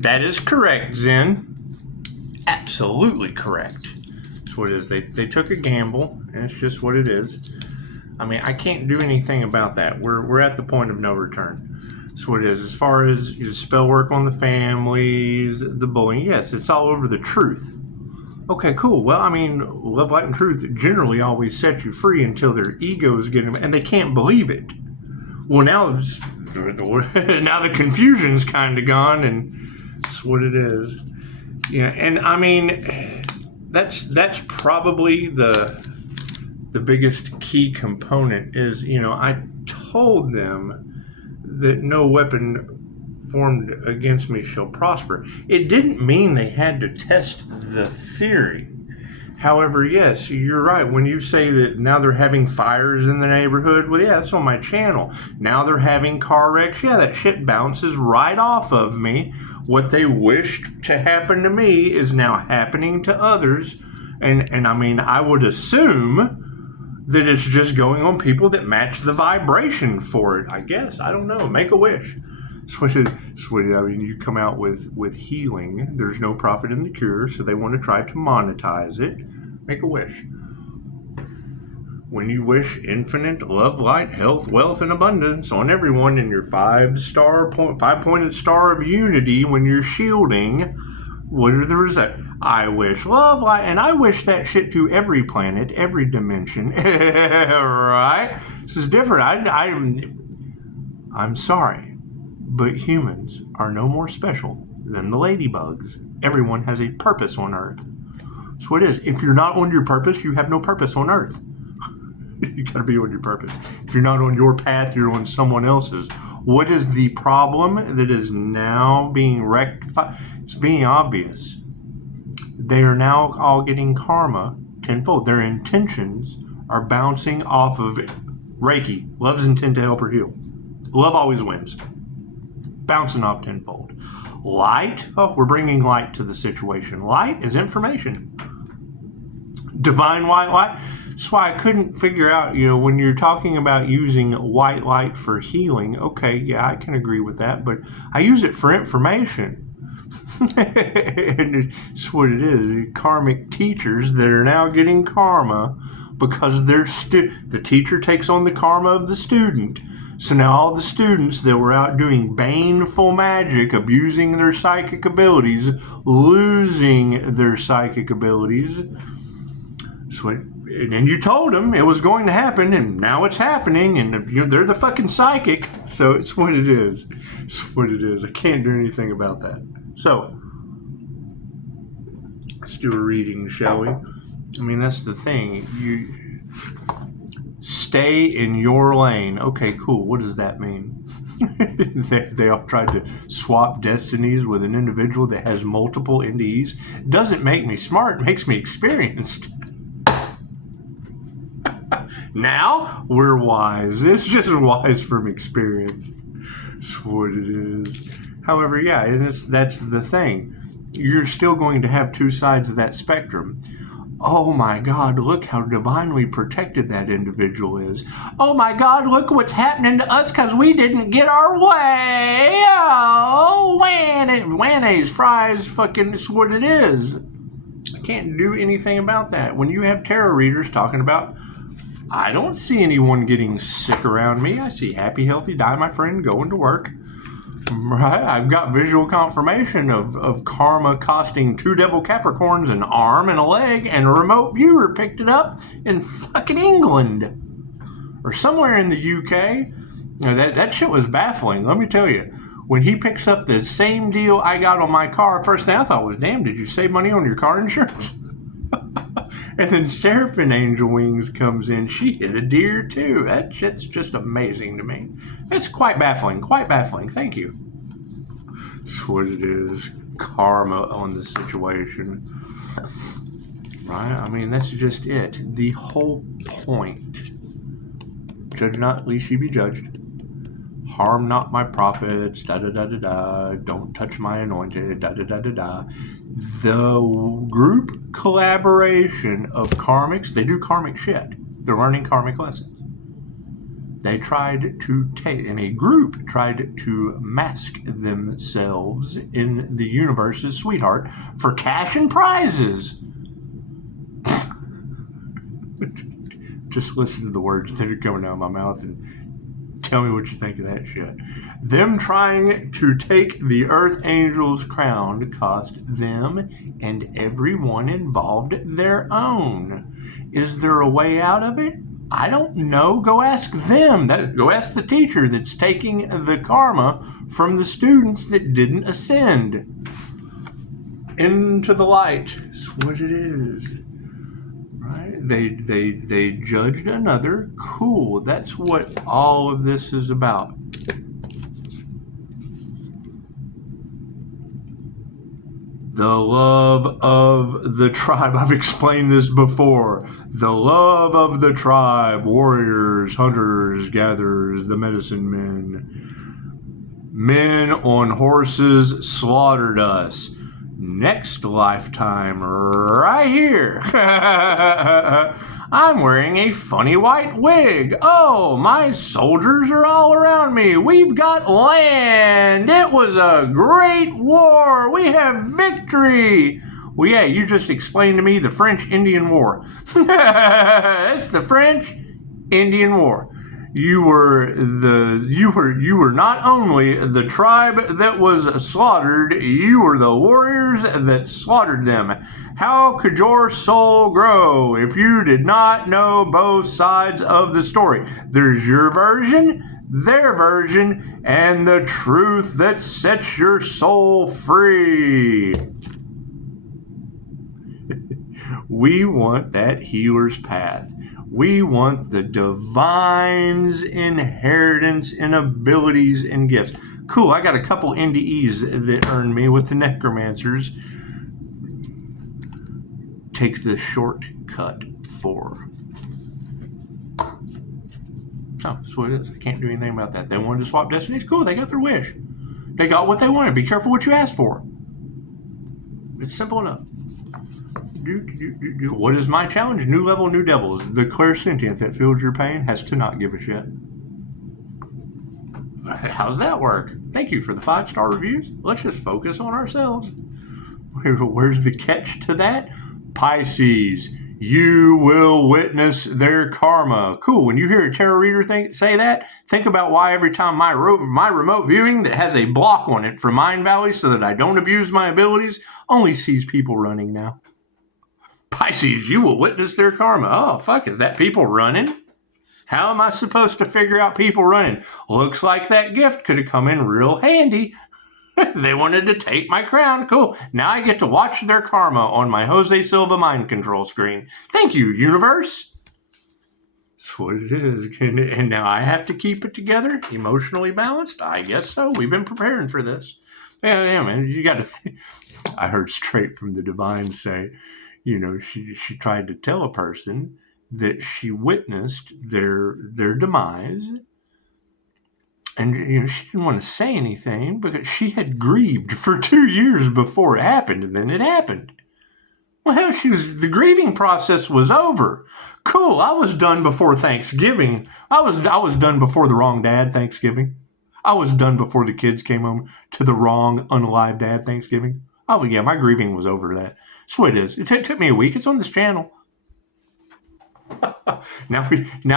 That is correct, Zen. Absolutely correct. That's what it is. They took a gamble, and it's just what it is. I mean, I can't do anything about that. We're at the point of no return. That's what it is. As far as spell work on the families, the bullying, yes, it's all over the truth. Okay, cool. Well, I mean, love, light, and truth generally always set you free until their egos get them, and they can't believe it. Well, now the confusion's kind of gone, and that's what it is. Yeah, and I mean, that's probably the biggest key component is, I told them that no weapon formed against me shall prosper. It didn't mean they had to test the theory. However, yes, you're right. When you say that now they're having fires in the neighborhood, well, yeah, that's on my channel. Now they're having car wrecks. Yeah, that shit bounces right off of me. What they wished to happen to me is now happening to others. And I mean, I would assume that it's just going on people that match the vibration for it, I guess. I don't know. Make a wish. Sweetie, I mean, you come out with healing. There's no profit in the cure, so they want to try to monetize it. Make a wish. When you wish infinite love, light, health, wealth, and abundance on everyone in your five-pointed star of unity, when you're shielding, what are the results? I wish love, light, and I wish that shit to every planet, every dimension. Right? This is different. I'm sorry, but humans are no more special than the ladybugs. Everyone has a purpose on Earth. That's what it is. If you're not on your purpose, you have no purpose on Earth. You gotta be on your purpose. If you're not on your path, you're on someone else's. What is the problem that is now being rectified? It's being obvious. They are now all getting karma tenfold. Their intentions are bouncing off of Reiki. Love's intent to help her heal. Love always wins. Bouncing off tenfold. Light, we're bringing light to the situation. Light is information. Divine white light. That's why I couldn't figure out, when you're talking about using white light for healing, okay, yeah, I can agree with that, but I use it for information. And it's what it is. Karmic teachers that are now getting karma because the teacher takes on the karma of the student. So now all the students that were out doing baneful magic, abusing their psychic abilities, losing their psychic abilities. And you told them it was going to happen, and now it's happening, and they're the fucking psychic. So it's what it is. It's what it is. I can't do anything about that. So let's do a reading, shall we? I mean, that's the thing. You stay in your lane. Okay, cool. What does that mean? They all tried to swap destinies with an individual that has multiple NDEs. Doesn't make me smart. It makes me experienced. Now we're wise. It's just wise from experience. That's what it is. However, yeah, and that's the thing. You're still going to have two sides of that spectrum. Oh my God, look how divinely protected that individual is. Oh my God, look what's happening to us because we didn't get our way. Oh, mayonnaise, fries, fucking, it's what it is. I can't do anything about that. When you have tarot readers talking about, I don't see anyone getting sick around me. I see happy, healthy, die, my friend, going to work. Right? I've got visual confirmation of karma costing 2 devil Capricorns an arm and a leg, and a remote viewer picked it up in fucking England or somewhere in the UK. That shit was baffling. Let me tell you. When he picks up the same deal I got on my car, first thing I thought was, damn, did you save money on your car insurance? And then Seraphim Angel Wings comes in. She hit a deer too. That shit's just amazing to me. It's quite baffling. Quite baffling. Thank you. That's what it is. Karma on the situation. Right? I mean, that's just it. The whole point. Judge not, lest ye be judged. Harm not my prophets. Da-da-da-da-da. Don't touch my anointed. Da-da-da-da-da. The group collaboration of karmics, they do karmic shit. They're learning karmic lessons. They tried to take, and a group tried to mask themselves in the universe's sweetheart for cash and prizes. Just listen to the words that are coming out of my mouth and tell me what you think of that shit. Them trying to take the Earth Angel's crown cost them and everyone involved their own. Is there a way out of it? I don't know. Go ask them. Go ask the teacher that's taking the karma from the students that didn't ascend into the light. That's what it is. Right? They judged another. Cool. That's what all of this is about. The love of the tribe. I've explained this before. The love of the tribe. Warriors, hunters, gatherers, the medicine men. Men on horses slaughtered us. Next lifetime, right here. I'm wearing a funny white wig. Oh, my soldiers are all around me. We've got land. It was a great war. We have victory. Well, yeah, you just explained to me the French-Indian War. It's the French-Indian War. You were not only the tribe that was slaughtered, you were the warriors that slaughtered them. How could your soul grow if you did not know both sides of the story? There's your version, their version, and the truth that sets your soul free. We want that healer's path. We want the divine's inheritance and abilities and gifts. Cool, I got a couple NDEs that earned me with the necromancers. Take the shortcut for. So, that's what it is. I can't do anything about that. They wanted to swap destinies. Cool, they got their wish. They got what they wanted. Be careful what you ask for. It's simple enough. What is my challenge? New level, new devils. The clairsentient that feels your pain has to not give a shit. How's that work? Thank you for the 5-star reviews. Let's just focus on ourselves. Where's the catch to that? Pisces, you will witness their karma. Cool. When you hear a tarot reader say that, think about why every time my remote viewing that has a block on it for Mind Valley so that I don't abuse my abilities only sees people running now. Pisces, you will witness their karma. Oh, fuck, is that people running? How am I supposed to figure out people running? Looks like that gift could have come in real handy. They wanted to take my crown. Cool. Now I get to watch their karma on my Jose Silva mind control screen. Thank you, universe. That's what it is. And now I have to keep it together, emotionally balanced? I guess so. We've been preparing for this. Yeah, man, you got to I heard straight from the divine say, you know, she tried to tell a person that she witnessed their demise, and you know she didn't want to say anything because she had grieved for 2 years before it happened, and then it happened. Well, the grieving process was over. Cool, I was done before Thanksgiving. I was done before the wrong dad Thanksgiving. I was done before the kids came home to the wrong unalive dad Thanksgiving. Oh yeah, my grieving was over that. That's what it is. It took me a week. It's on this channel. Now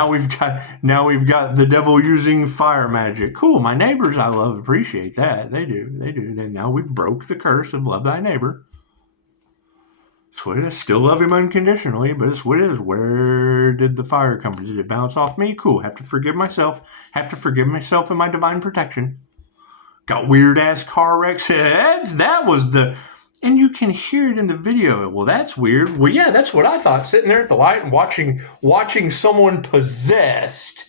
we've got the devil using fire magic. Cool. My neighbors, I love, appreciate that. They do. Now we've broke the curse of love thy neighbor. That's what it is. Still love him unconditionally, but it's what it is. Where did the fire come from? Did it bounce off me? Cool. Have to forgive myself. Have to forgive myself and my divine protection. Got weird ass car wrecks. That was the. And you can hear it in the video. Well, that's weird. Well, yeah, that's what I thought. Sitting there at the light and watching someone possessed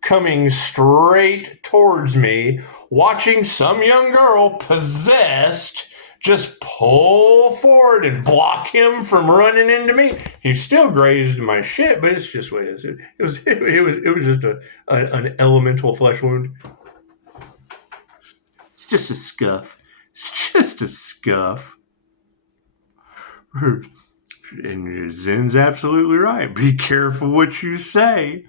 coming straight towards me, watching some young girl possessed just pull forward and block him from running into me. He still grazed my shit, but it's just what it is. It was just an elemental flesh wound. It's just a scuff. It's just a scuff. And Zen's absolutely right. Be careful what you say.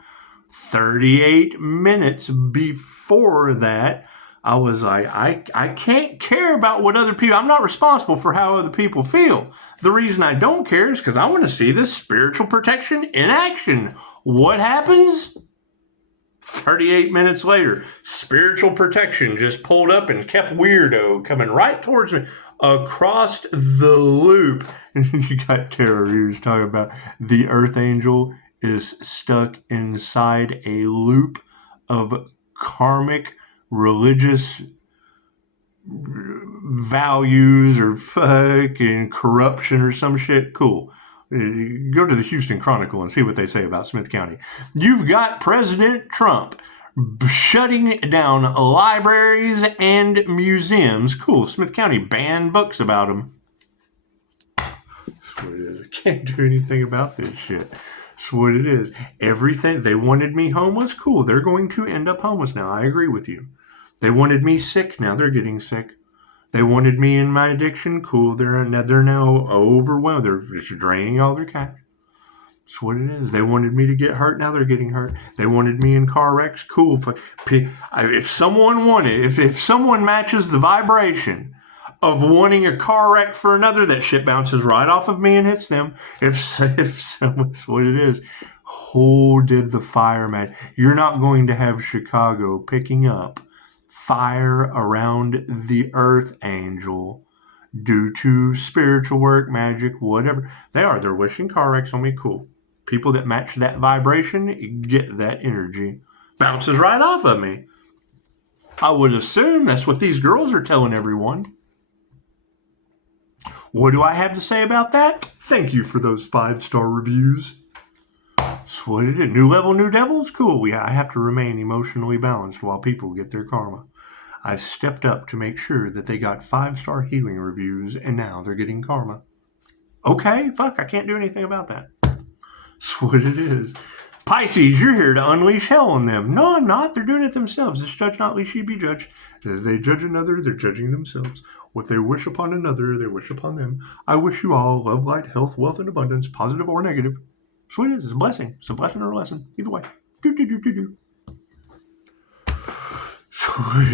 38 minutes before that, I was like, I can't care about what other people, I'm not responsible for how other people feel. The reason I don't care is because I want to see this spiritual protection in action. What happens? 38 minutes later, spiritual protection just pulled up and kept weirdo coming right towards me across the loop. And you got Therory who's talking about the Earth Angel is stuck inside a loop of karmic religious values or fucking corruption or some shit. Cool. Go to the Houston Chronicle and see what they say about Smith County. You've got President Trump shutting down libraries and museums. Cool. Smith County banned books about them. That's what it is. I can't do anything about this shit. That's what it is. Everything. They wanted me homeless. Cool. They're going to end up homeless now. I agree with you. They wanted me sick. Now they're getting sick. They wanted me in my addiction. Cool. They're now overwhelmed. They're draining all their cash. That's what it is. They wanted me to get hurt. Now they're getting hurt. They wanted me in car wrecks. Cool. If someone wanted, if someone matches the vibration of wanting a car wreck for another, that shit bounces right off of me and hits them. If someone's what it is. Who did the fire match? You're not going to have Chicago picking up fire around the Earth Angel due to spiritual work, magic, whatever. They're wishing car wrecks on me. Cool. People that match that vibration get that energy. Bounces right off of me. I would assume that's what these girls are telling everyone. What do I have to say about that? Thank you for those 5-star reviews. That's what it is. New level, new devils? Cool. I have to remain emotionally balanced while people get their karma. I stepped up to make sure that they got 5-star healing reviews, and now they're getting karma. Okay, fuck, I can't do anything about that. That's what it is. Pisces, you're here to unleash hell on them. No, I'm not. They're doing it themselves. This judge not least ye be judged. As they judge another, they're judging themselves. What they wish upon another, they wish upon them. I wish you all love, light, health, wealth, and abundance, positive or negative. That's what it is. It's a blessing. It's a blessing or a lesson. Either way. Do.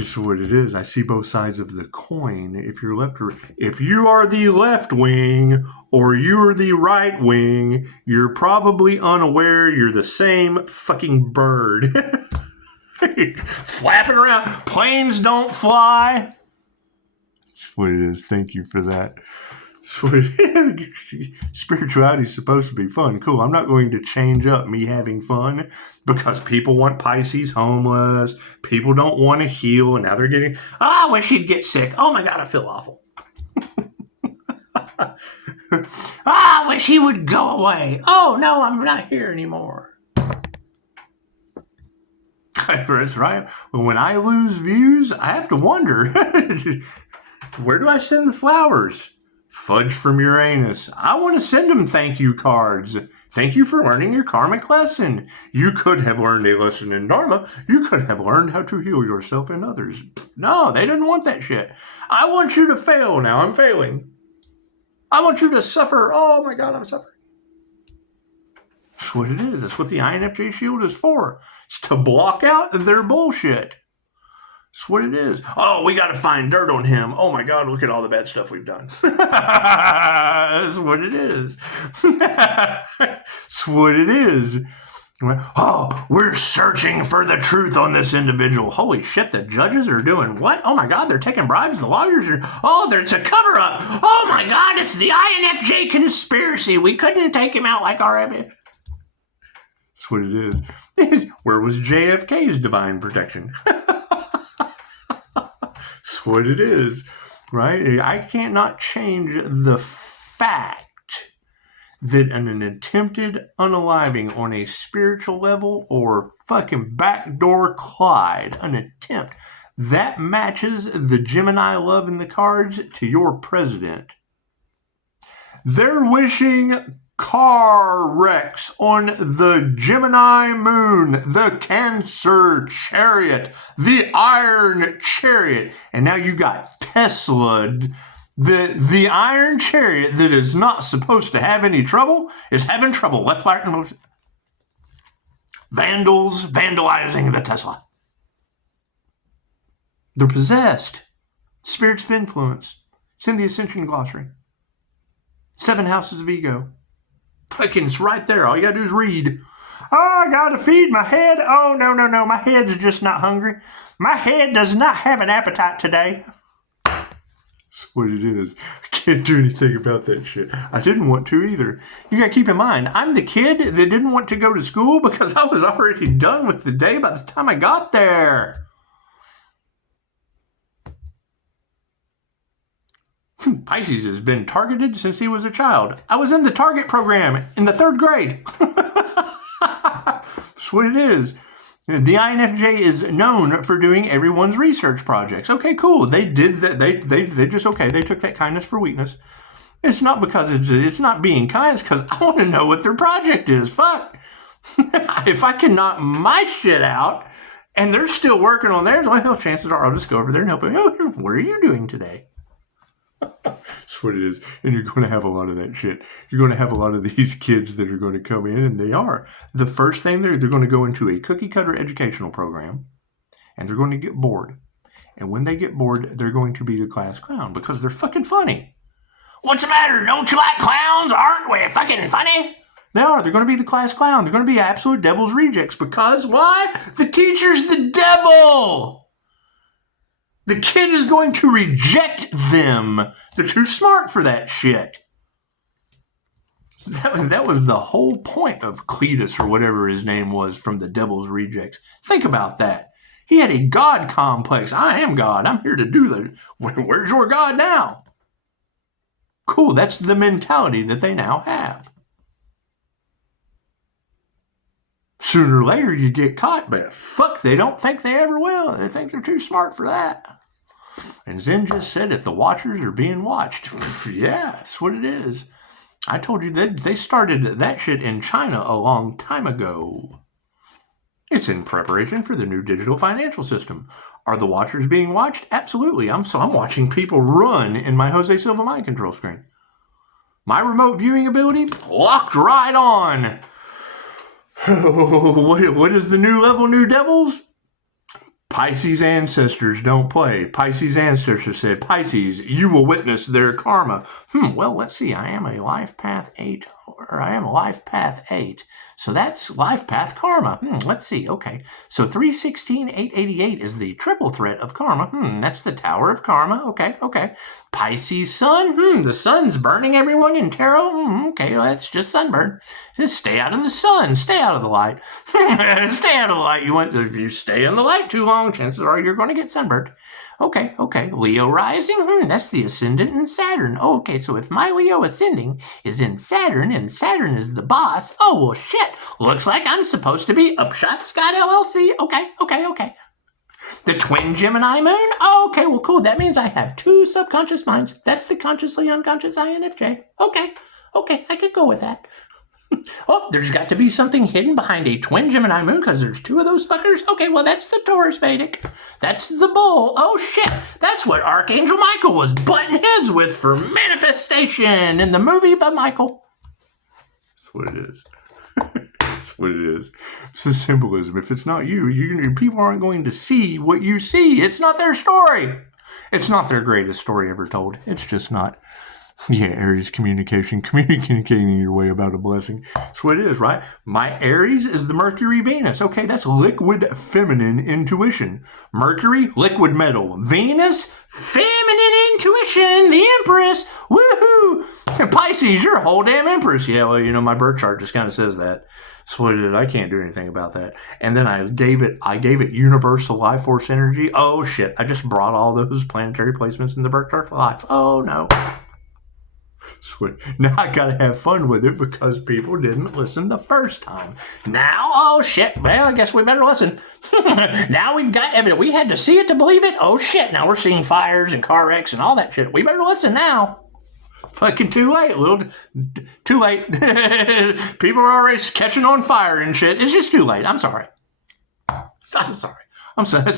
So what it is. I see both sides of the coin. If you're if you are the left wing or you are the right wing, you're probably unaware you're the same fucking bird. Flapping around. Planes don't fly. That's what it is. Thank you for that. Spirituality is supposed to be fun. Cool. I'm not going to change up me having fun because people want Pisces homeless. People don't want to heal, and now they're getting, I wish he'd get sick. Oh my God, I feel awful. I wish he would go away. Oh no, I'm not here anymore. That's right. When I lose views, I have to wonder, where do I send the flowers? Fudge from Uranus. I want to send them thank you cards. Thank you for learning your karmic lesson. You could have learned a lesson in Dharma. You could have learned how to heal yourself and others. No, they didn't want that shit. I want you to fail now. I'm failing. I want you to suffer. Oh my God, I'm suffering. That's what it is. That's what the INFJ shield is for. It's to block out their bullshit. That's what it is. Oh, we got to find dirt on him. Oh my God, look at all the bad stuff we've done. That's what it is. That's what it is. Oh, we're searching for the truth on this individual. Holy shit, the judges are doing what? Oh my God, they're taking bribes. The lawyers are, it's a cover up. Oh my God, it's the INFJ conspiracy. We couldn't take him out like RFJ. That's what it is. Where was JFK's divine protection? That's what it is, right? I can't not change the fact that an attempted unaliving on a spiritual level or fucking backdoor Clyde, an attempt, that matches the Gemini love in the cards to your president. They're wishing car wrecks on the Gemini moon, the Cancer chariot, the Iron chariot, and now you got Tesla. The Iron chariot that is not supposed to have any trouble is having trouble. Left, right, and motion. Vandals vandalizing the Tesla. They're possessed. Spirits of influence. It's in the Ascension Glossary. 7 houses of ego. Fucking, it's right there. All you gotta do is read. Oh, I gotta feed my head. Oh, no. My head's just not hungry. My head does not have an appetite today. That's what it is. I can't do anything about that shit. I didn't want to either. You gotta keep in mind, I'm the kid that didn't want to go to school because I was already done with the day by the time I got there. Pisces has been targeted since he was a child. I was in the target program in the 3rd grade. That's what it is. The INFJ is known for doing everyone's research projects. Okay, cool. They did that. They just, okay, they took that kindness for weakness. It's not because it's not being kind. It's because I want to know what their project is. Fuck. If I can knock my shit out and they're still working on theirs, well, chances are I'll just go over there and help them. Oh, what are you doing today? That's what it is. And you're going to have a lot of that shit. You're going to have a lot of these kids that are going to come in, and they are. The first thing they're going to go into a cookie cutter educational program, and they're going to get bored. And when they get bored, they're going to be the class clown because they're fucking funny. What's the matter? Don't you like clowns? Aren't we fucking funny? They are. They're going to be the class clown. They're going to be absolute devil's rejects because why? The teacher's the devil. The kid is going to reject them. They're too smart for that shit. So that was the whole point of Cletus or whatever his name was from the Devil's Rejects. Think about that. He had a God complex. I am God. I'm here to do the... Where's your God now? Cool. That's the mentality that they now have. Sooner or later you get caught, but fuck, they don't think they ever will. They think they're too smart for that. And Zen just said it, the watchers are being watched. Yeah, that's what it is. I told you that they started that shit in China a long time ago. It's in preparation for the new digital financial system. Are the watchers being watched? Absolutely. I'm watching people run in my Jose Silva mind control screen. My remote viewing ability locked right on. What is the new level, new devils? Pisces ancestors don't play. Pisces ancestors said, Pisces, you will witness their karma. Well, let's see. I am a life path 8, or I am a life path 8. So that's life path karma. Let's see. Okay. So 316, 888 is the triple threat of karma. That's the tower of karma. Okay. Pisces sun. The sun's burning everyone in tarot. Okay, well, that's just sunburn. Just stay out of the sun. Stay out of the light. Stay out of the light. If you stay in the light too long, chances are you're going to get sunburned. Okay. Leo rising. That's the ascendant in Saturn. Okay, so if my Leo ascending is in Saturn and Saturn is the boss, oh, well, shit. Looks like I'm supposed to be Upshotscott LLC. Okay. The twin Gemini moon? Oh, okay, well, cool. That means I have 2 subconscious minds. That's the consciously unconscious INFJ. Okay, I could go with that. Oh, there's got to be something hidden behind a twin Gemini moon because there's 2 of those fuckers. Okay, well, that's the Taurus Vedic. That's the bull. Oh, shit. That's what Archangel Michael was butting heads with for manifestation in the movie by Michael. That's what it is. That's what it is. It's the symbolism. If it's not you, people aren't going to see what you see. It's not their story. It's not their greatest story ever told. It's just not. Yeah, Aries communicating your way about a blessing. That's what it is, right? My Aries is the Mercury Venus. Okay, that's liquid feminine intuition. Mercury, liquid metal. Venus, feminine intuition. The Empress. Woohoo! Pisces, you're a whole damn Empress. Yeah, well, my birth chart just kind of says that. That's what it is. I can't do anything about that. And then I gave it universal life force energy. Oh, shit. I just brought all those planetary placements in the birth chart for life. Oh, no. Now I gotta have fun with it because people didn't listen the first time. Now, oh shit, well, I guess we better listen. Now we've got evidence. We had to see it to believe it. Oh shit, now we're seeing fires and car wrecks and all that shit. We better listen now. Fucking too late, too late. People are already catching on fire and shit. It's just too late. I'm sorry. That's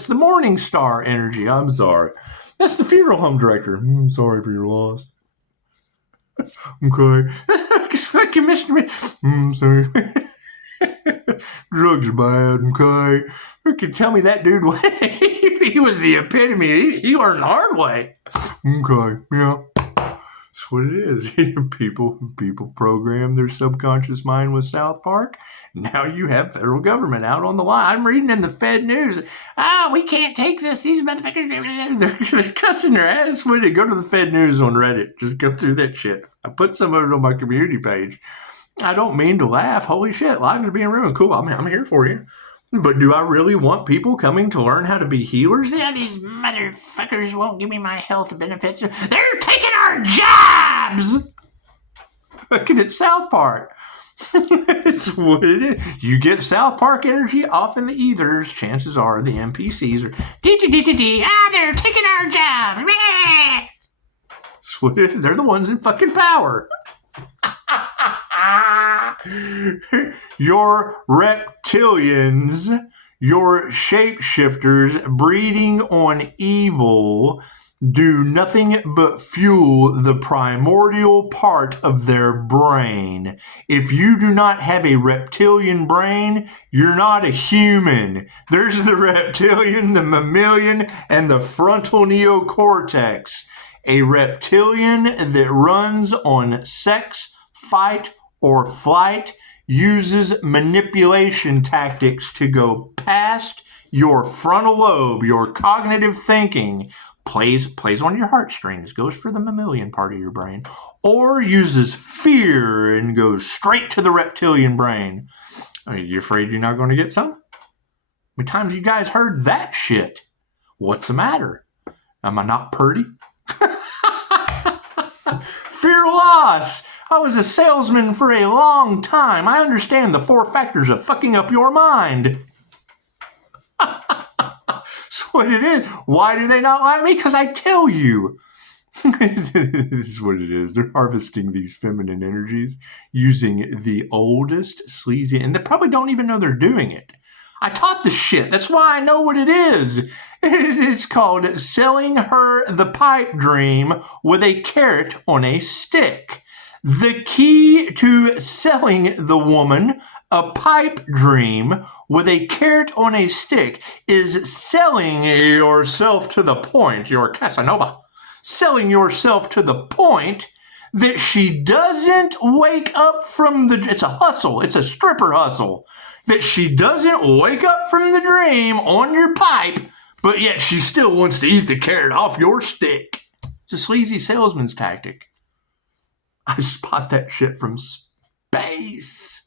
the Morning Star energy. I'm sorry. That's the funeral home director. I'm sorry for your loss. Okay. Fucking Mr. Sorry. Drugs are bad, okay? You can tell me that dude, he was the epitome. He learned the hard way. Okay, yeah. That's what it is. People program their subconscious mind with South Park. Now you have federal government out on the line. I'm reading in the Fed News. We can't take this. These motherfuckers, they're cussing their ass when they go to the Fed News on Reddit. Just go through that shit. I put some of it on my community page. I don't mean to laugh. Holy shit, lives are being ruined. Cool, I'm here for you. But do I really want people coming to learn how to be healers? Yeah, these motherfuckers won't give me my health benefits. They're taking our jobs! Look at South Park. It's what it is. You get South Park energy off in the ethers, chances are the NPCs are they're taking our jobs. That's what it is. They're the ones in fucking power. Your reptilians, your shapeshifters breeding on evil do nothing but fuel the primordial part of their brain. If you do not have a reptilian brain, you're not a human. There's the reptilian, the mammalian, and the frontal neocortex. A reptilian that runs on sex, fight, or flight uses manipulation tactics to go past your frontal lobe, your cognitive thinking, plays on your heartstrings, goes for the mammalian part of your brain, or uses fear and goes straight to the reptilian brain. Are you afraid you're not going to get some? How many times you guys heard that shit? What's the matter? Am I not pretty? Fear loss. I was a salesman for a long time. I understand the 4 factors of fucking up your mind. That's what it is. Why do they not like me? Because I tell you. This is what it is. They're harvesting these feminine energies using the oldest, sleazy, and they probably don't even know they're doing it. I taught the shit. That's why I know what it is. It's called selling her the pipe dream with a carrot on a stick. The key to selling the woman a pipe dream with a carrot on a stick is selling yourself to the point, your Casanova, selling yourself to the point that she doesn't wake up from it's a hustle, it's a stripper hustle, that she doesn't wake up from the dream on your pipe, but yet she still wants to eat the carrot off your stick. It's a sleazy salesman's tactic. I spot that shit from space.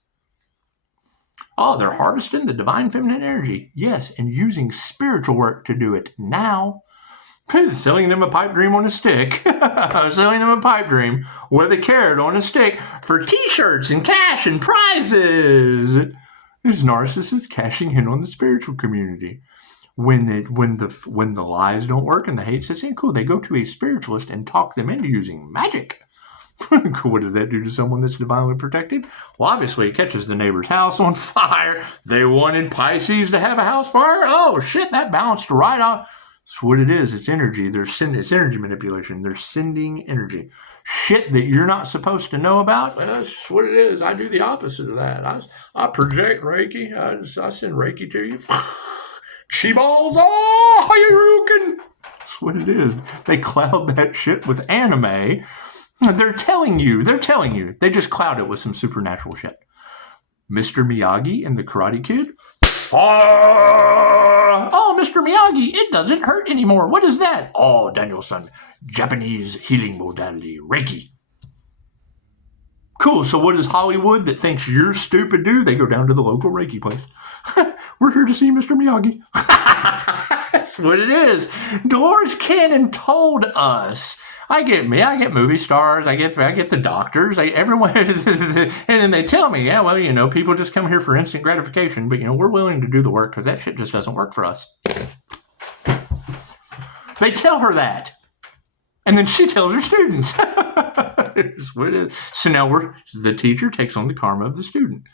Oh, they're harvesting the divine feminine energy. Yes, and using spiritual work to do it now. Selling them a pipe dream on a stick. Selling them a pipe dream with a carrot on a stick for t-shirts and cash and prizes. This narcissist is cashing in on the spiritual community. When the lies don't work and the hate sets in, cool, they go to a spiritualist and talk them into using magic. What does that do to someone that's divinely protected? Well, obviously it catches the neighbor's house on fire. They wanted Pisces to have a house fire. Oh shit, that bounced right off. That's what it is. It's energy. It's energy manipulation. They're sending energy. Shit that you're not supposed to know about. Well, that's what it is. I do the opposite of that. I project Reiki. I send Reiki to you. Chi balls. Oh, you can. That's what it is. They cloud that shit with anime. They're telling you. They just cloud it with some supernatural shit. Mr. Miyagi and the Karate Kid. Oh, Mr. Miyagi, it doesn't hurt anymore. What is that? Oh, Daniel-san, Japanese healing modality, Reiki. Cool, so what does Hollywood that thinks you're stupid do? They go down to the local Reiki place. We're here to see Mr. Miyagi. That's what it is. Dolores Cannon told us. I get movie stars, I get the doctors, everyone, and then they tell me, yeah, well, people just come here for instant gratification, but, we're willing to do the work because that shit just doesn't work for us. They tell her that. And then she tells her students. It's what it is. So now the teacher takes on the karma of the student.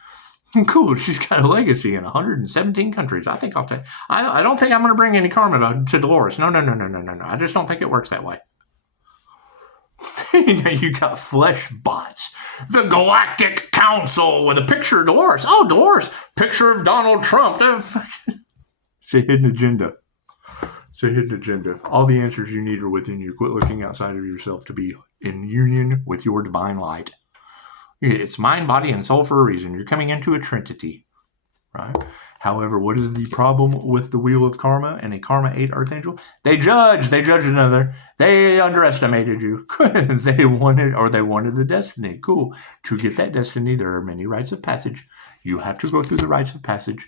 Cool, she's got a legacy in 117 countries. I think I don't think I'm going to bring any karma to Dolores. No. I just don't think it works that way. Now you got flesh bots. The Galactic Council with a picture of Dolores. Oh, Dolores. Picture of Donald Trump. It's a hidden agenda. It's a hidden agenda. All the answers you need are within you. Quit looking outside of yourself to be in union with your divine light. It's mind, body, and soul for a reason. You're coming into a trinity, right? However, what is the problem with the Wheel of Karma and a Karma 8 Archangel? They judged another. They underestimated you. They wanted the destiny. Cool. To get that destiny, there are many rites of passage. You have to go through the rites of passage.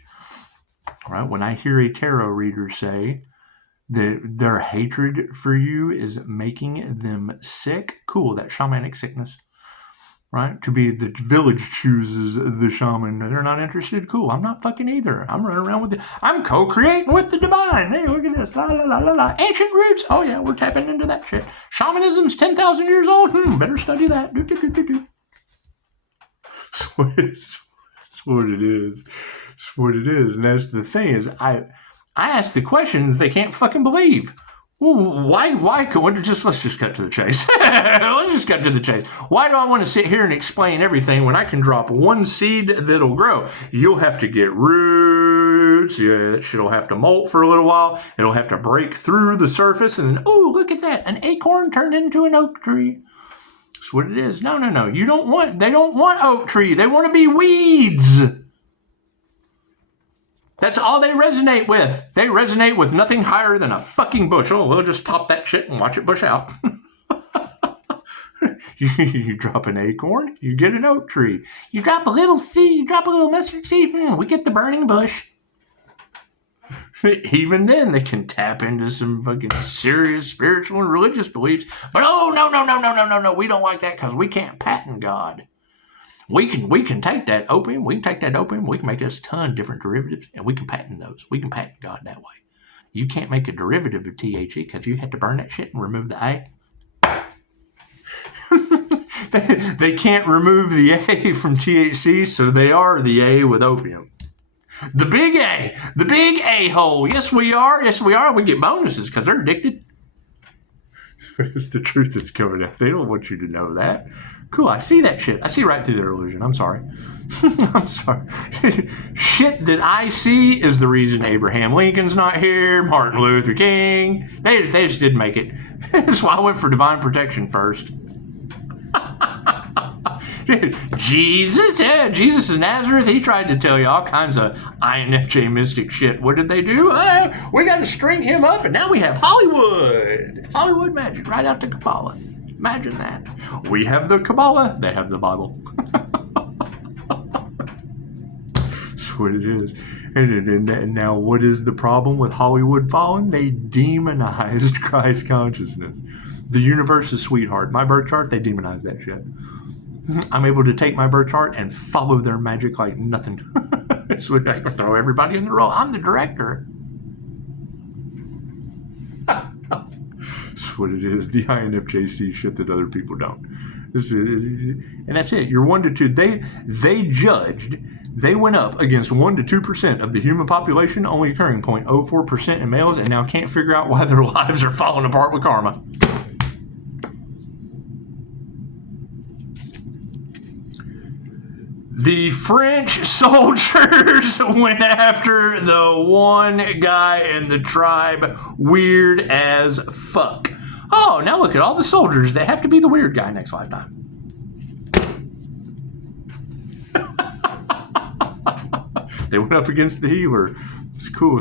All right. When I hear a tarot reader say that their hatred for you is making them sick, cool. That shamanic sickness. Right? To be the village chooses the shaman. They're not interested. Cool. I'm not fucking either. I'm running around with I'm co-creating with the divine. Hey, look at this. La, la, la, la, la. Ancient roots. Oh, yeah, we're tapping into that shit. Shamanism's 10,000 years old. Better study that. Do. It's what it is. It's what it is. And that's the thing is, I ask the questions they can't fucking believe. Well, why? Let's just cut to the chase. Let's just cut to the chase. Why do I want to sit here and explain everything when I can drop one seed that'll grow? You'll have to get roots. Yeah, that shit'll have to molt for a little while. It'll have to break through the surface, and then, oh, look at that, an acorn turned into an oak tree. That's what it is. No. They don't want oak tree. They want to be weeds. That's all they resonate with. They resonate with nothing higher than a fucking bush. Oh, we'll just top that shit and watch it bush out. You drop an acorn, you get an oak tree. You drop a little seed, you drop a little mustard seed, we get the burning bush. Even then, they can tap into some fucking serious spiritual and religious beliefs. But no, we don't like that because we can't patent God. We can take that opium, we can make us a ton of different derivatives, and we can patent those. We can patent God that way. You can't make a derivative of THC because you had to burn that shit and remove the A. They can't remove the A from THC, so they are the A with opium. The big A hole. Yes, we are. We get bonuses because they're addicted. It's the truth that's coming out. They don't want you to know that. Cool, I see that shit. I see right through their illusion. I'm sorry. I'm sorry. Shit that I see is the reason Abraham Lincoln's not here, Martin Luther King. They just didn't make it. That's why I went for divine protection first. Jesus of Nazareth, he tried to tell you all kinds of INFJ mystic shit. What did they do? We got to string him up, and now we have Hollywood magic right out to Kabbalah. Imagine that. We have the Kabbalah, they have the Bible. That's what it is. And now what is the problem with Hollywood fallen? They demonized Christ consciousness. The universe is sweetheart. My birth chart, they demonized that shit. I'm able to take my birth chart and follow their magic like nothing. So I can throw everybody in the role. I'm the director. That's what it is. The INFJC shit that other people don't. And that's it. You're 1 to 2. They judged. They went up against 1 to 2% of the human population, only occurring 0.04% in males, and now can't figure out why their lives are falling apart with karma. The French soldiers went after the one guy in the tribe. Weird as fuck. Oh, now look at all the soldiers. They have to be the weird guy next lifetime. They went up against the healer. It's cool.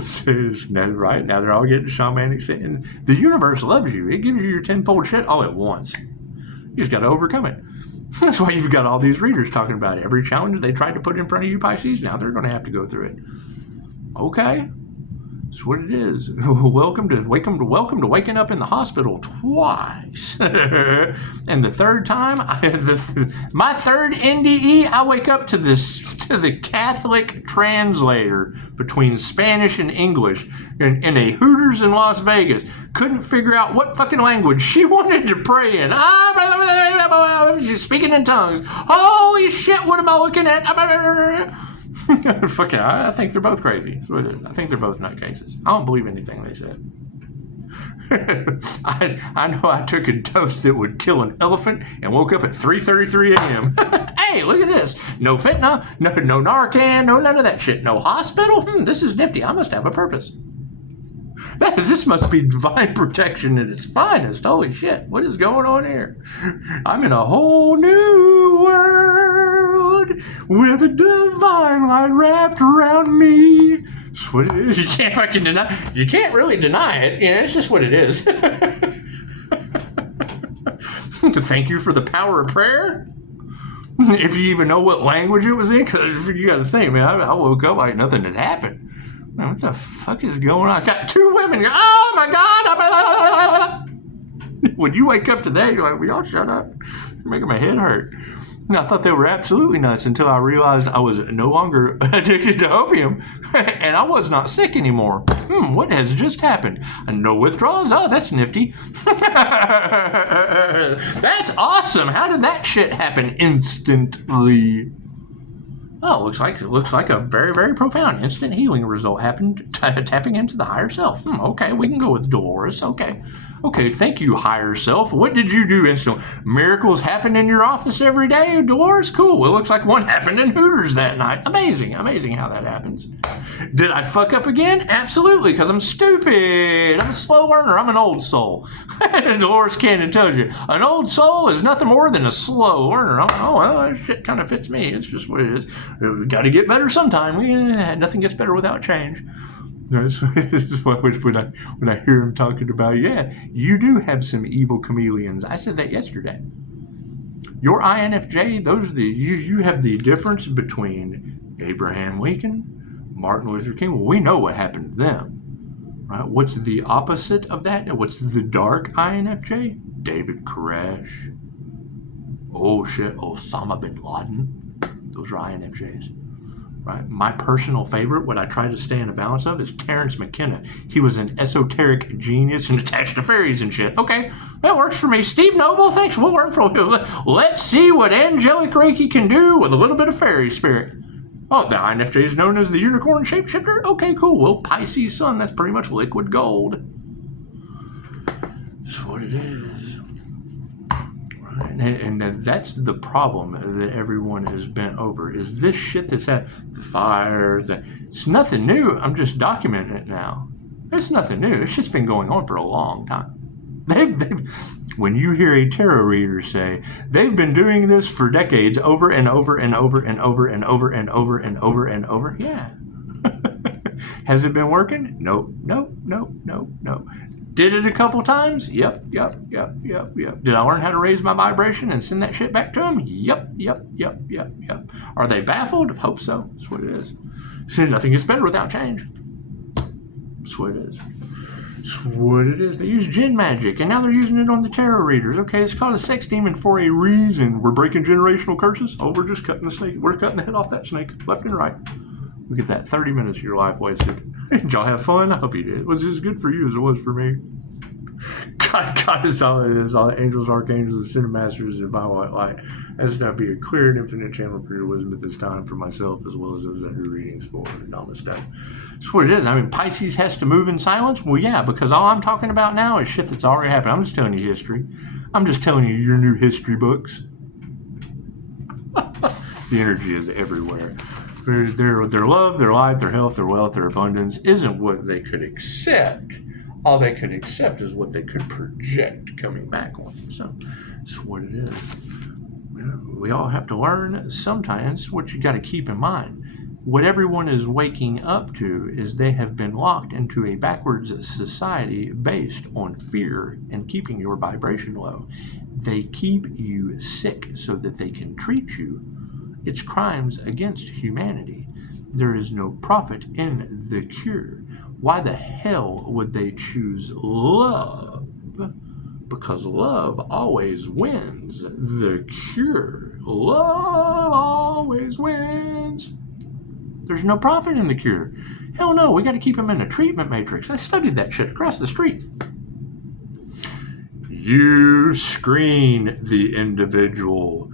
Right now they're all getting shamanic. And the universe loves you. It gives you your tenfold shit all at once. You just got to overcome it. That's why you've got all these readers talking about it. Every challenge they tried to put in front of you, Pisces, now they're going to have to go through it. Okay. That's what it is. Welcome to waking up in the hospital twice. And the third time, my third NDE, I wake up to the Catholic translator between Spanish and English in a Hooters in Las Vegas. Couldn't figure out what fucking language she wanted to pray in. She's speaking in tongues. Holy shit, what am I looking at? Fuck yeah, I think they're both crazy. That's what it is. I think they're both nutcases. I don't believe anything they said. I know I took a dose that would kill an elephant and woke up at 3:33 a.m. Hey, look at this. No fentanyl, no Narcan, no none of that shit. No hospital. This is nifty. I must have a purpose. This must be divine protection at its finest. Holy shit. What is going on here? I'm in a whole new world with a divine light wrapped around me. That's what it is. You can't fucking deny. You can't really deny it. Yeah, it's just what it is. Thank you for the power of prayer. If you even know what language it was in, because you got to think, man, I woke up like nothing had happened. Man, what the fuck is going on? I got two women. Oh my God. When you wake up today, you're like, well, y'all shut up. You're making my head hurt. I thought they were absolutely nuts until I realized I was no longer addicted to opium and I was not sick anymore. What has just happened? No withdrawals? Oh, that's nifty. That's awesome. How did that shit happen instantly? Oh, looks like a very, very profound instant healing result happened tapping into the higher self. Okay, we can go with Dolores. Okay, thank you, higher self. What did you do instantly? Miracles happen in your office every day, Dolores? Cool. It looks like one happened in Hooters that night. Amazing how that happens. Did I fuck up again? Absolutely, because I'm stupid. I'm a slow learner. I'm an old soul. Dolores Cannon tells you, an old soul is nothing more than a slow learner. Well, that shit kind of fits me. It's just what it is. We got to get better sometime. Nothing gets better without change. This is what when I hear him talking about, yeah, you do have some evil chameleons. I said that yesterday. Your INFJ, you have the difference between Abraham Lincoln, Martin Luther King. Well, we know what happened to them, right? What's the opposite of that? What's the dark INFJ? David Koresh. Oh shit, Osama bin Laden. Those are INFJs. Right? My personal favorite, what I try to stay in a balance of, is Terrence McKenna. He was an esoteric genius and attached to fairies and shit. Okay, that works for me. Steve Noble, thanks. We'll learn from you. Let's see what angelic Reiki can do with a little bit of fairy spirit. Oh, the INFJ is known as the unicorn shapeshifter? Okay, cool. Well, Pisces sun, that's pretty much liquid gold. That's what it is. And that's the problem that everyone has bent over, is this shit that's at the fires. It's nothing new. I'm just documenting it now. It's nothing new. It's just been going on for a long time. When you hear a tarot reader say, they've been doing this for decades, over and over and over and over and over and over and over and over. Yeah. Has it been working? Nope. Did it a couple times? Yep. Did I learn how to raise my vibration and send that shit back to them? Yep. Are they baffled? Hope so. That's what it is. Nothing gets better without change. That's what it is. That's what it is. They use jinn magic, and now they're using it on the tarot readers. Okay, it's called a sex demon for a reason. We're breaking generational curses. Oh, we're just cutting the snake. We're cutting the head off that snake, left and right. Look at that, 30 minutes of your life wasted. Did y'all have fun? I hope you did. It was as good for you as it was for me. God is all it is. All the angels, archangels, the sin masters, and my white light. As now be a clear and infinite channel for your wisdom at this time for myself as well as those that are readings for. Namaste. That's what it is. I mean, Pisces has to move in silence? Well, yeah, because all I'm talking about now is shit that's already happened. I'm just telling you history. I'm just telling you your new history books. The energy is everywhere. Their love, their life, their health, their wealth, their abundance isn't what they could accept. All they could accept is what they could project coming back on them. So that's what it is. We all have to learn sometimes what you got to keep in mind. What everyone is waking up to is they have been locked into a backwards society based on fear and keeping your vibration low. They keep you sick so that they can treat you. It's crimes against humanity. There is no profit in the cure. Why the hell would they choose love? Because love always wins the cure. Love always wins. There's no profit in the cure. Hell no, we got to keep them in a treatment matrix. I studied that shit across the street. You screen the individual.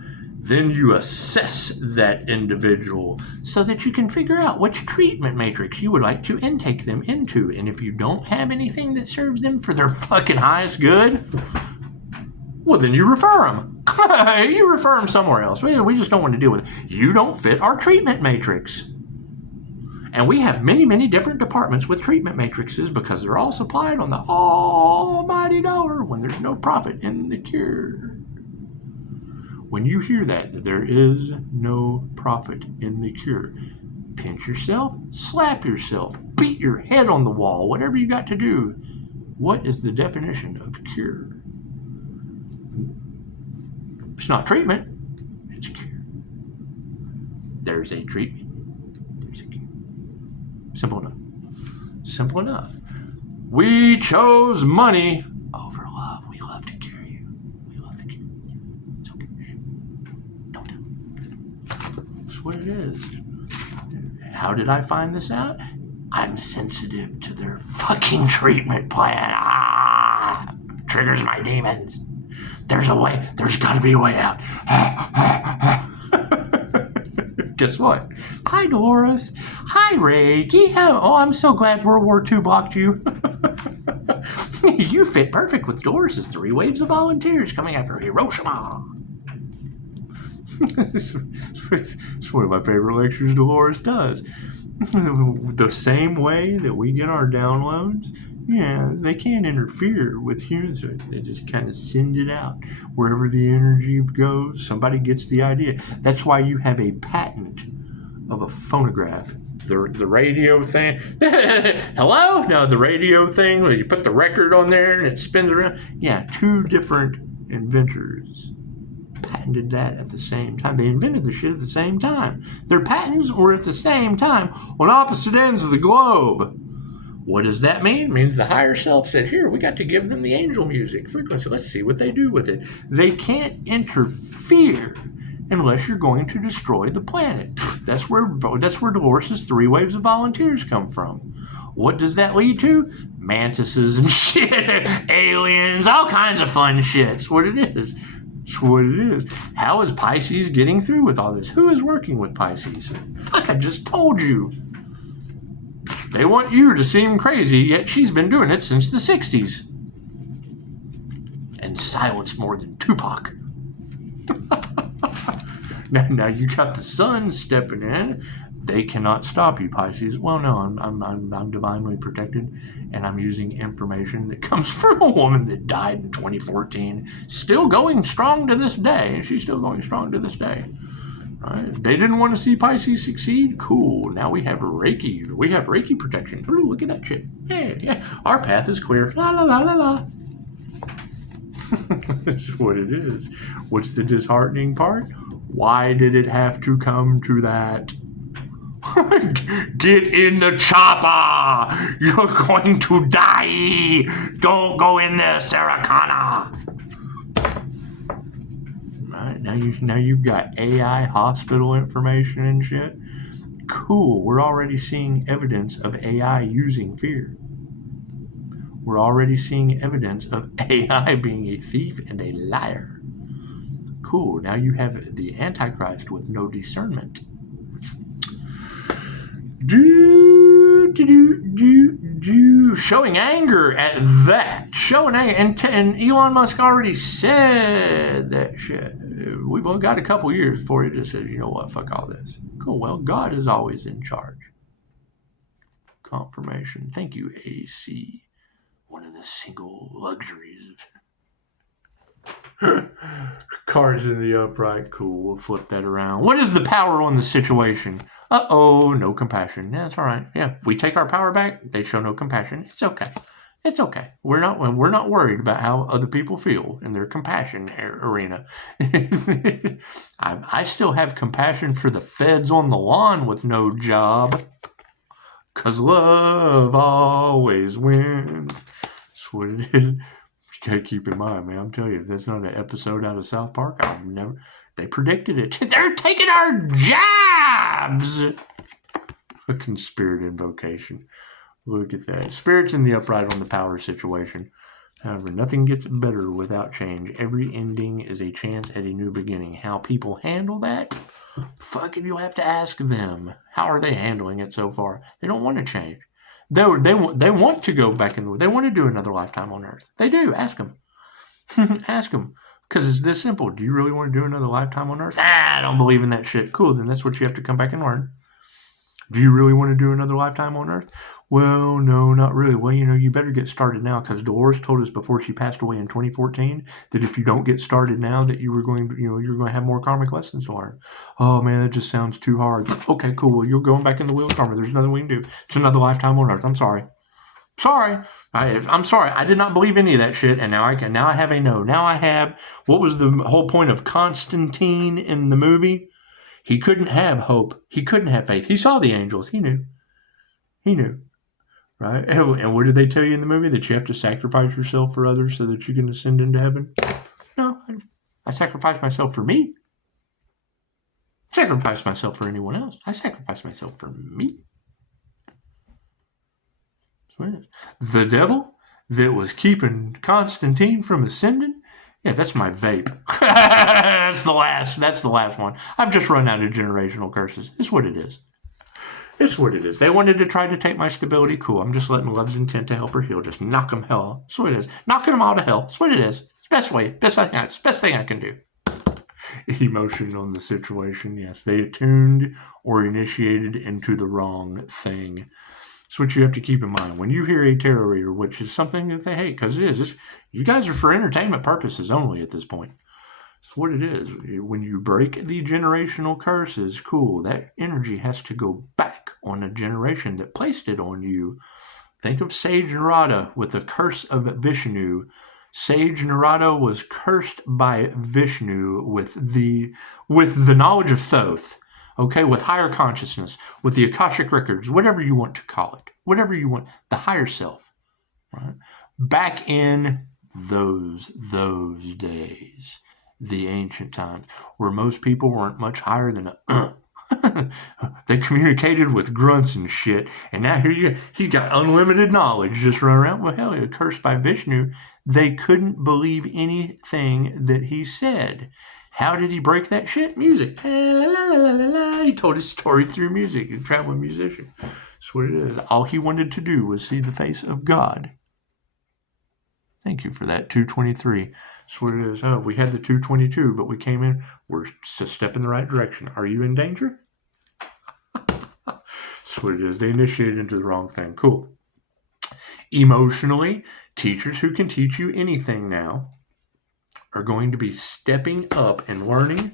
Then you assess that individual so that you can figure out which treatment matrix you would like to intake them into. And if you don't have anything that serves them for their fucking highest good, well, then you refer them. You refer them somewhere else. We just don't want to deal with it. You don't fit our treatment matrix. And we have many, many different departments with treatment matrices because they're all supplied on the almighty dollar when there's no profit in the cure. When you hear that there is no profit in the cure, pinch yourself, slap yourself, beat your head on the wall, whatever you got to do. What is the definition of cure? It's not treatment, it's cure. There's a treatment, there's a cure. Simple enough. Simple enough. We chose money over love. We love to cure you. We love to cure you. It's okay. Don't do it. That's what it is. How did I find this out? I'm sensitive to their fucking treatment plan. Triggers my demons. There's a way. There's got to be a way out. Guess what? Hi, Dolores. Hi, Reiki. Oh, I'm so glad World War II blocked you. You fit perfect with Dolores' 3 waves of volunteers coming after Hiroshima. It's one of my favorite lectures Dolores does. The same way that we get our downloads, yeah, they can't interfere with humans. They just kind of send it out. Wherever the energy goes, somebody gets the idea. That's why you have a patent of a phonograph. The radio thing. Hello? No, the radio thing where you put the record on there and it spins around. Yeah, 2 different inventors patented that at the same time. They invented the shit at the same time. Their patents were at the same time on opposite ends of the globe. What does that mean? It means the higher self said, here, we got to give them the angel music frequency. Let's see what they do with it. They can't interfere unless you're going to destroy the planet. That's where Dolores' 3 waves of volunteers come from. What does that lead to? Mantises and shit, aliens, all kinds of fun shit. That's what it is. That's what it is. How is Pisces getting through with all this? Who is working with Pisces? Fuck, I just told you. They want you to seem crazy, yet she's been doing it since the 60s. And silenced more than Tupac. Now you got the sun stepping in. They cannot stop you, Pisces. Well, no, I'm divinely protected, and I'm using information that comes from a woman that died in 2014, still going strong to this day. She's still going strong to this day. Right? They didn't want to see Pisces succeed? Cool. Now we have Reiki. We have Reiki protection. Ooh, look at that shit. Yeah. Our path is clear. La, la, la, la, la. That's what it is. What's the disheartening part? Why did it have to come to that? Get in the chopper! You're going to die! Don't go in there, Sarah Connor! Right, now you've got AI hospital information and shit. Cool, we're already seeing evidence of AI using fear. We're already seeing evidence of AI being a thief and a liar. Cool, now you have the Antichrist with no discernment. Showing anger at that. Showing anger. And Elon Musk already said that shit. We've only got a couple years before he just said, you know what, fuck all this. Cool, well, God is always in charge. Confirmation. Thank you, AC. One of the single luxuries. Cars in the upright. Cool, we'll flip that around. What is the power on the situation? Uh-oh, no compassion. Yeah, that's all right. Yeah, we take our power back. They show no compassion. It's okay. It's okay. We're not worried about how other people feel in their compassion arena. I still have compassion for the feds on the lawn with no job. 'Cause love always wins. That's what it is. You gotta keep in mind, man. I'm telling you, if that's not an episode out of South Park, I've never... They predicted it. They're taking our jobs! Fucking spirit invocation. Look at that. Spirits in the upright on the power situation. However, nothing gets better without change. Every ending is a chance at a new beginning. How people handle that, fucking, you'll have to ask them. How are they handling it so far? They don't want to change. They want to go back in the. They want to do another lifetime on Earth. They do. Ask them. Ask them. Because it's this simple. Do you really want to do another lifetime on Earth? I don't believe in that shit. Cool. Then that's what you have to come back and learn. Do you really want to do another lifetime on Earth? Well, no, not really. Well, you better get started now, because Dolores told us before she passed away in 2014 that if you don't get started now, that you were going to, you're going to have more karmic lessons to learn. Oh man, that just sounds too hard. Okay, cool. Well, you're going back in the wheel of karma. There's nothing we can do. It's another lifetime on Earth. I'm sorry. I'm sorry. I did not believe any of that shit, and now I have a no. Now I have. What was the whole point of Constantine in the movie? He couldn't have hope. He couldn't have faith. He saw the angels. He knew. Right? And what did they tell you in the movie? That you have to sacrifice yourself for others so that you can ascend into heaven? No, I sacrificed myself for me. Sacrifice myself for anyone else. I sacrifice myself for me. That's what it is. The devil that was keeping Constantine from ascending. Yeah, that's my vape. That's the last one. I've just run out of generational curses. It's what it is. It's what it is. They wanted to try to take my stability. Cool. I'm just letting love's intent to help her heal. Just knock them hell. That's what it is. Knocking them all to hell. That's what it is. It's best way. Best thing I can do. Emotion on the situation. Yes, they attuned or initiated into the wrong thing. That's what you have to keep in mind. When you hear a tarot reader, which is something that they hate, because it is. You guys are for entertainment purposes only at this point. That's what it is. When you break the generational curses, cool, that energy has to go back on a generation that placed it on you. Think of Sage Narada with the curse of Vishnu. Sage Narada was cursed by Vishnu with the knowledge of Thoth. Okay, with higher consciousness, with the Akashic records, whatever you want to call it, whatever you want, the higher self, right? Back in those days, the ancient times, where most people weren't much higher than they communicated with grunts and shit, and now here you got unlimited knowledge, just run around. Well, hell, you're cursed by Vishnu. They couldn't believe anything that he said. How did he break that shit? Music. He told his story through music. He's a traveling musician. That's what it is. All he wanted to do was see the face of God. Thank you for that, 223. That's what it is. Oh, we had the 222, but we came in. We're a step in the right direction. Are you in danger? That's what it is. They initiated into the wrong thing. Cool. Emotionally, teachers who can teach you anything now are going to be stepping up and learning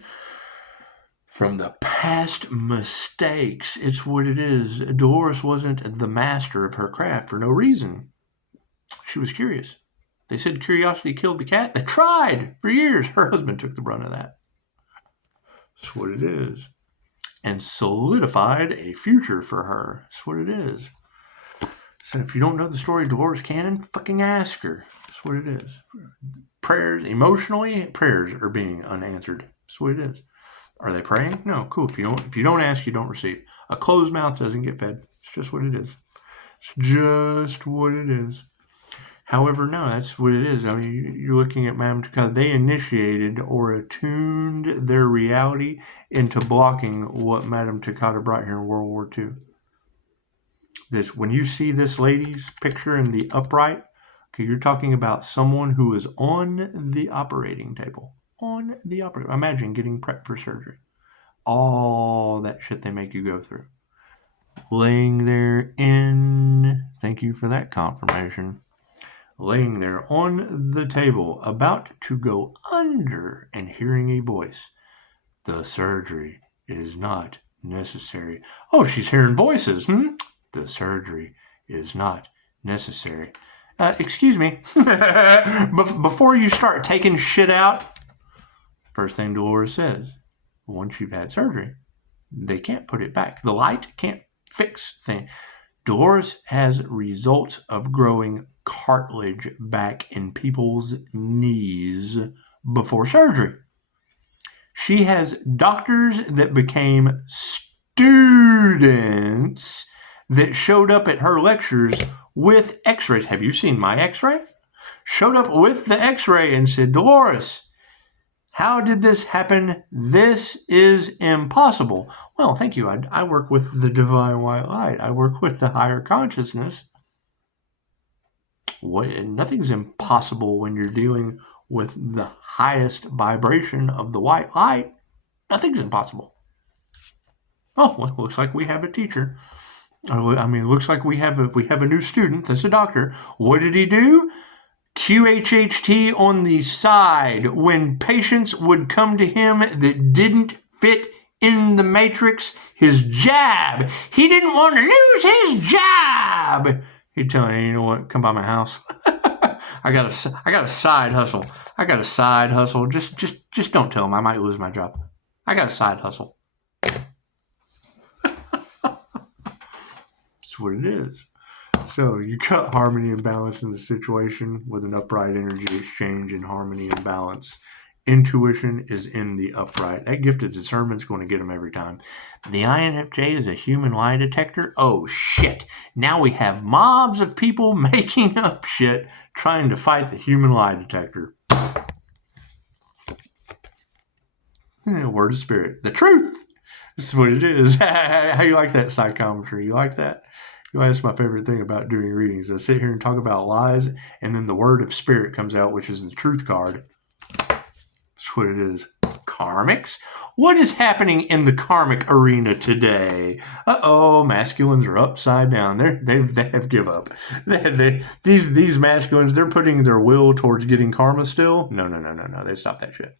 from the past mistakes. It's what it is. Dolores wasn't the master of her craft for no reason. She was curious. They said curiosity killed the cat. They tried for years. Her husband took the brunt of that. That's what it is. And solidified a future for her. That's what it is. So if you don't know the story of Dolores Cannon, fucking ask her. That's what it is. Prayers, emotionally, prayers are being unanswered. That's what it is. Are they praying? No, cool. If you don't ask, you don't receive. A closed mouth doesn't get fed. It's just what it is. It's just what it is. However, no, that's what it is. I mean, you're looking at Madame Takada. They initiated or attuned their reality into blocking what Madame Takada brought here in World War II. When you see this lady's picture in the upright, okay, you're talking about someone who is on the operating table. On the operating. Imagine getting prepped for surgery. All that shit they make you go through. Laying there in. Thank you for that confirmation. Laying there on the table, about to go under, and hearing a voice. The surgery is not necessary. Oh, she's hearing voices, The surgery is not necessary. Excuse me. Before you start taking shit out, first thing Dolores says, once you've had surgery, they can't put it back. The light can't fix things. Dolores has results of growing cartilage back in people's knees before surgery. She has doctors that became students that showed up at her lectures with x-rays. Have you seen my x-ray? showed up with the x-ray and said, Dolores, how did this happen? This is impossible. Well, thank you. I work with the divine white light. I work with the higher consciousness. Nothing's impossible when you're dealing with the highest vibration of the white light. Nothing's impossible. Oh, well, looks like we have a teacher. I mean, looks like we have a new student. That's a doctor. What did he do? QHHT on the side when patients would come to him that didn't fit in the matrix. His jab. He didn't want to lose his job. He'd tell me, you know what? Come by my house. I got a side hustle. I got a side hustle. Just don't tell him. I might lose my job. I got a side hustle. That's what it is. So you got harmony and balance in the situation with an upright energy exchange and harmony and balance. Intuition is in the upright. That gift of discernment is going to get them every time. The INFJ is a human lie detector. Oh, shit. Now we have mobs of people making up shit trying to fight the human lie detector. Word of spirit. The truth. That's what it is. How you like that psychometry? You like that? That's my favorite thing about doing readings. I sit here and talk about lies, and then the word of spirit comes out, which is the truth card. That's what it is. Karmics? What is happening in the karmic arena today? Uh-oh, masculines are upside down. They have give up. These masculines, they're putting their will towards getting karma still. No. They stopped that shit.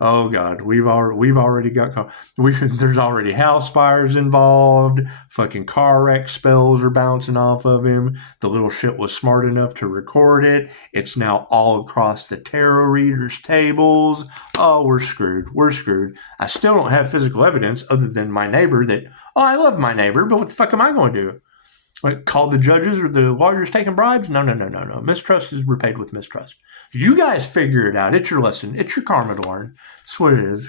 Oh God, we've already got there's already house fires involved. Fucking car wreck spells are bouncing off of him. The little shit was smart enough to record it. It's now all across the tarot readers' tables. Oh, we're screwed. I still don't have physical evidence other than my neighbor that, oh, I love my neighbor, but what the fuck am I going to do? Like, call the judges or the lawyers taking bribes? No. Mistrust is repaid with mistrust. You guys figure it out. It's your lesson. It's your karma to learn. That's what it is.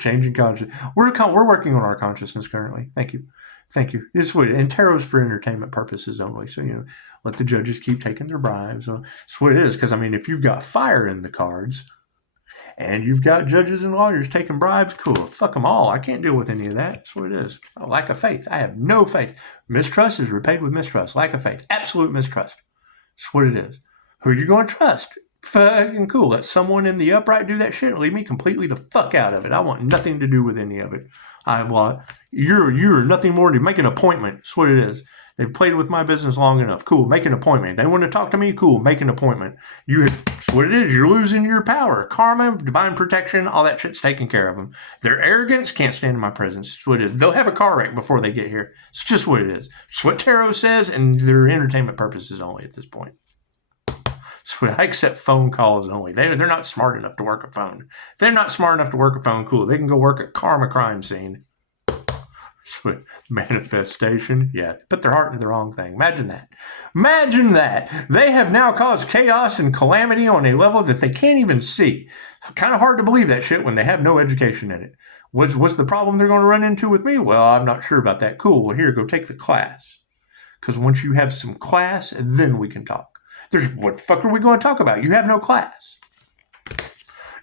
Changing consciousness. We're working on our consciousness currently. Thank you. It's what, and tarot's for entertainment purposes only. So, let the judges keep taking their bribes. So that's what it is. Because, I mean, if you've got fire in the cards and you've got judges and lawyers taking bribes, cool. Fuck them all. I can't deal with any of that. That's what it is. Lack of faith. I have no faith. Mistrust is repaid with mistrust. Lack of faith. Absolute mistrust. That's what it is. Who are you going to trust? Fucking cool. Let someone in the upright do that shit. Leave me completely the fuck out of it. I want nothing to do with any of it. You're nothing more to make an appointment. That's what it is. They've played with my business long enough. Cool. Make an appointment. They want to talk to me. Cool. Make an appointment. That's what it is. You're losing your power. Karma, divine protection, all that shit's taken care of them. Their arrogance can't stand in my presence. That's what it is. They'll have a car wreck before they get here. It's just what it is. It's what tarot says, and they're entertainment purposes only at this point. So I accept phone calls only. They're not smart enough to work a phone. If they're not smart enough to work a phone, cool. They can go work a karma crime scene. So manifestation, yeah. Put their heart into the wrong thing. Imagine that. They have now caused chaos and calamity on a level that they can't even see. Kind of hard to believe that shit when they have no education in it. What's the problem they're going to run into with me? Well, I'm not sure about that. Cool. Well, here, go take the class. Because once you have some class, then we can talk. What the fuck are we going to talk about? You have no class.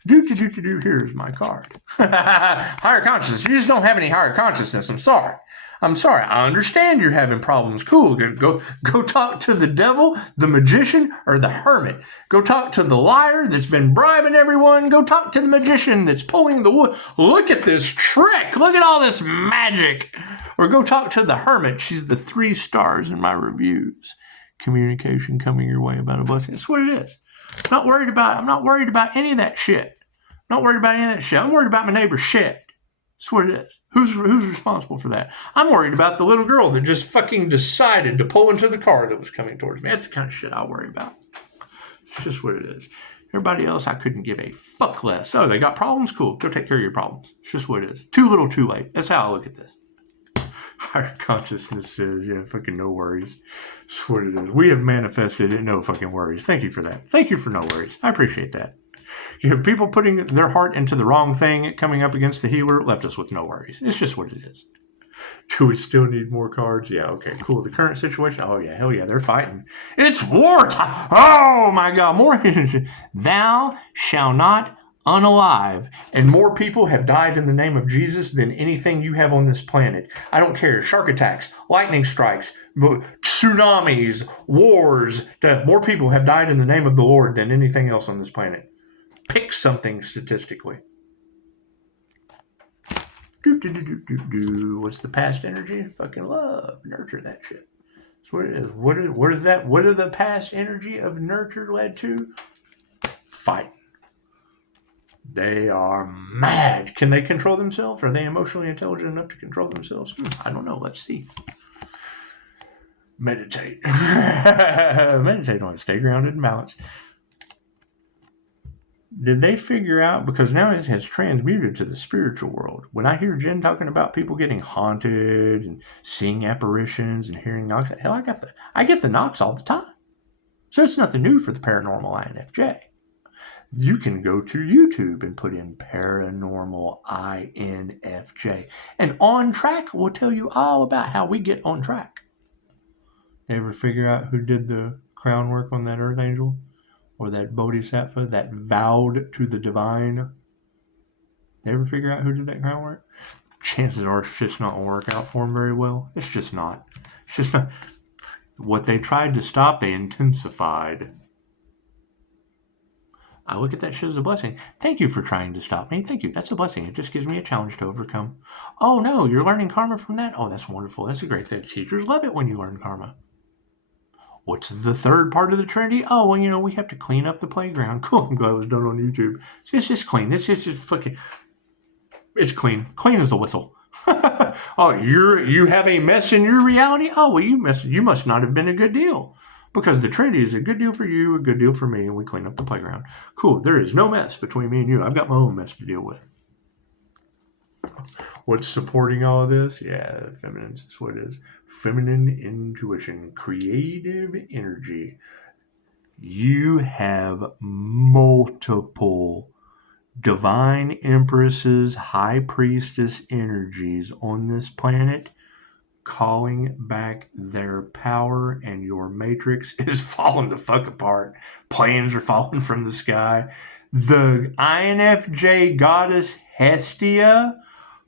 Here's my card. Higher consciousness. You just don't have any higher consciousness. I'm sorry. I understand you're having problems. Cool. Go talk to the devil, the magician, or the hermit. Go talk to the liar that's been bribing everyone. Go talk to the magician that's pulling the wood. Look at this trick. Look at all this magic. Or go talk to the hermit. She's the 3 stars in my reviews. Communication coming your way about a blessing. That's what it is. I'm not worried about any of that shit. I'm worried about my neighbor's shed. That's what it is. Who's responsible for that? I'm worried about the little girl that just fucking decided to pull into the car that was coming towards me. That's the kind of shit I worry about. It's just what it is. Everybody else, I couldn't give a fuck less. Oh, they got problems? Cool. Go take care of your problems. It's just what it is. Too little, too late. That's how I look at this. Higher consciousness says, yeah, fucking no worries. That's what it is. We have manifested it, no fucking worries. Thank you for that. Thank you for no worries. I appreciate that. You have people putting their heart into the wrong thing, coming up against the healer, left us with no worries. It's just what it is. Do we still need more cards? Yeah, okay, cool. The current situation? Oh, yeah, hell yeah, they're fighting. It's wartime! Oh, my God, more. Thou shalt not unalive. And more people have died in the name of Jesus than anything you have on this planet. I don't care. Shark attacks, lightning strikes, tsunamis, wars. More people have died in the name of the Lord than anything else on this planet. Pick something statistically. What's the past energy? Fucking love. Nurture that shit. That's what it is. What is that? What are the past energy of nurture led to? Fight. They are mad. Can they control themselves? Are they emotionally intelligent enough to control themselves? I don't know. Let's see. Meditate. Meditate on it. Stay grounded and balanced. Did they figure out, because now it has transmuted to the spiritual world. When I hear Jen talking about people getting haunted and seeing apparitions and hearing knocks, hell, I get the knocks all the time. So it's nothing new for the paranormal INFJ. You can go to YouTube and put in paranormal INFJ. And On Track will tell you all about how we get on track. Ever figure out who did the crown work on that Earth Angel? Or that Bodhisattva that vowed to the divine? They ever figure out who did that crown work? Chances are it's just not going to work out for them very well. It's just not. It's just not. What they tried to stop, they intensified. I look at that shit as a blessing. Thank you for trying to stop me. Thank you. That's a blessing. It just gives me a challenge to overcome. Oh, no, you're learning karma from that? Oh, that's wonderful. That's a great thing. Teachers love it when you learn karma. What's the third part of the Trinity? Oh, well, we have to clean up the playground. Cool. I'm glad it was done on YouTube. It's just clean. It's just fucking. It's clean. Clean as a whistle. Oh, you have a mess in your reality? Oh, well, you must not have been a good deal. Because the Trinity is a good deal for you, a good deal for me, and we clean up the playground. Cool. There is no mess between me and you. I've got my own mess to deal with. What's supporting all of this? Yeah, feminine. That's what it is. Feminine intuition, creative energy. You have multiple divine empresses, high priestess energies on this planet calling back their power, and your matrix is falling the fuck apart. Planes are falling from the sky. The INFJ goddess Hestia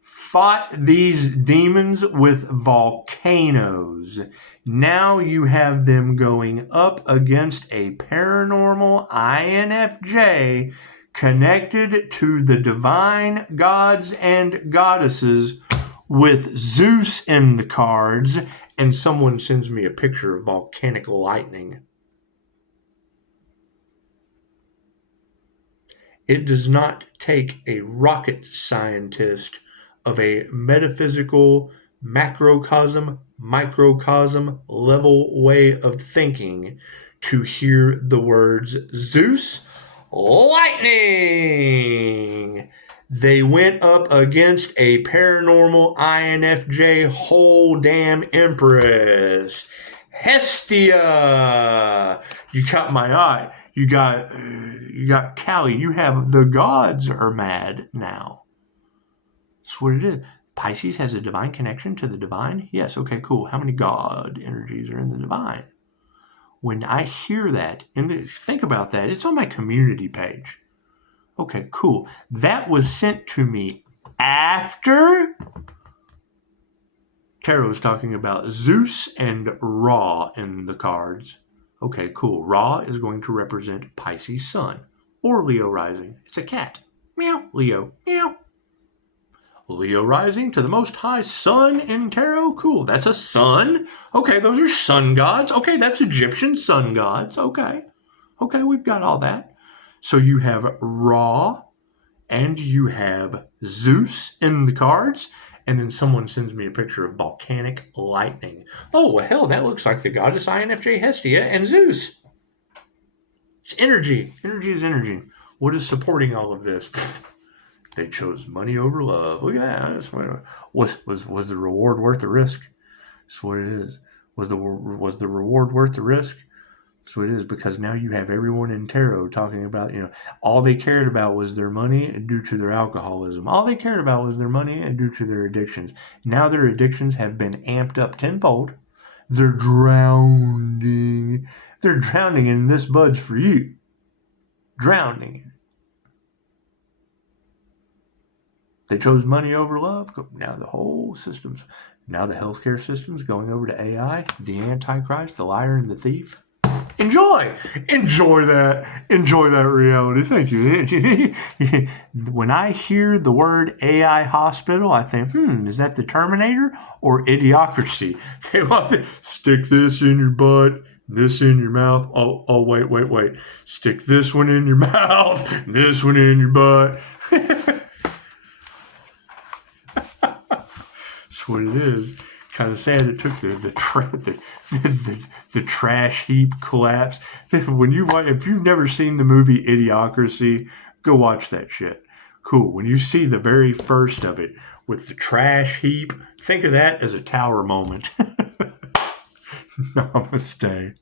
fought these demons with volcanoes. Now you have them going up against a paranormal INFJ connected to the divine gods and goddesses with Zeus in the cards, and someone sends me a picture of volcanic lightning. It does not take a rocket scientist of a metaphysical, macrocosm, microcosm level way of thinking to hear the words Zeus, lightning. They went up against a paranormal INFJ whole damn empress. Hestia. You caught my eye. You got Callie. You have the gods are mad now. That's what it is. Pisces has a divine connection to the divine? Yes, okay, cool. How many god energies are in the divine? When I hear that, and think about that, it's on my community page. Okay, cool. That was sent to me after Tarot was talking about Zeus and Ra in the cards. Okay, cool. Ra is going to represent Pisces sun or Leo rising. It's a cat. Meow. Leo. Meow. Leo rising to the most high sun in tarot. Cool. That's a sun. Okay, those are sun gods. Okay, that's Egyptian sun gods. Okay, we've got all that. So you have Ra and you have Zeus in the cards. And then someone sends me a picture of volcanic lightning. Oh, well, hell, that looks like the goddess INFJ Hestia and Zeus. It's energy. Energy is energy. What is supporting all of this? They chose money over love. Look at that. Was the reward worth the risk? That's what it is. Was the reward worth the risk? That's what it is, because now you have everyone in tarot talking about, all they cared about was their money due to their alcoholism. All they cared about was their money and due to their addictions. Now their addictions have been amped up tenfold. They're drowning. They're drowning in this bud's for you. Drowning. They chose money over love. Now the whole system's, now the healthcare system's going over to AI, the Antichrist, the liar, and the thief. Enjoy that reality. Thank you. When I hear the word AI hospital, I think, is that the Terminator or Idiocracy? They want to stick this in your butt, this in your mouth. Oh, wait. Stick this one in your mouth, this one in your butt. That's what it is. Kind of sad it took the trash heap collapse. If you've never seen the movie Idiocracy, go watch that shit. Cool. When you see the very first of it with the trash heap, think of that as a tower moment. Namaste.